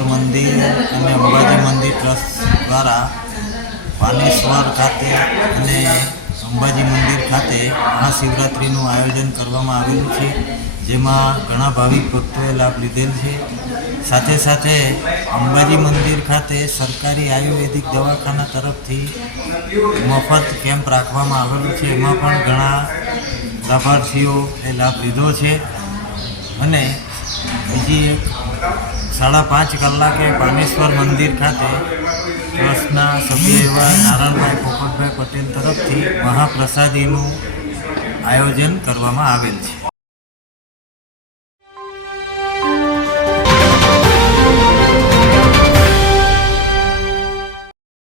પાનેશ્વર મંદિર અને અંબાજી મંદિર ટ્રસ્ટ દ્વારા પાનેશ્વર ખાતે અને અંબાજી મંદિર ખાતે મહાશિવરાત્રિનું આયોજન કરવામાં આવેલું છે, જેમાં ઘણા ભાવિક ભક્તોએ લાભ લીધેલ છે। સાથે સાથે અંબાજી મંદિર ખાતે સરકારી આયુર્વેદિક દવાખાના તરફથી મફત કેમ્પ રાખવામાં આવેલું છે, એમાં પણ ઘણા લાભાર્થીઓએ લાભ લીધો છે। અને બીજી એક 5:30 કલાકે પાનેશ્વર મંદિર ખાતે ટ્રસ્ટના સભ્ય એવા નારાયણભાઈ પોપટભાઈ પટેલ તરફથી મહાપ્રસાદીનું આયોજન કરવામાં આવેલ છે।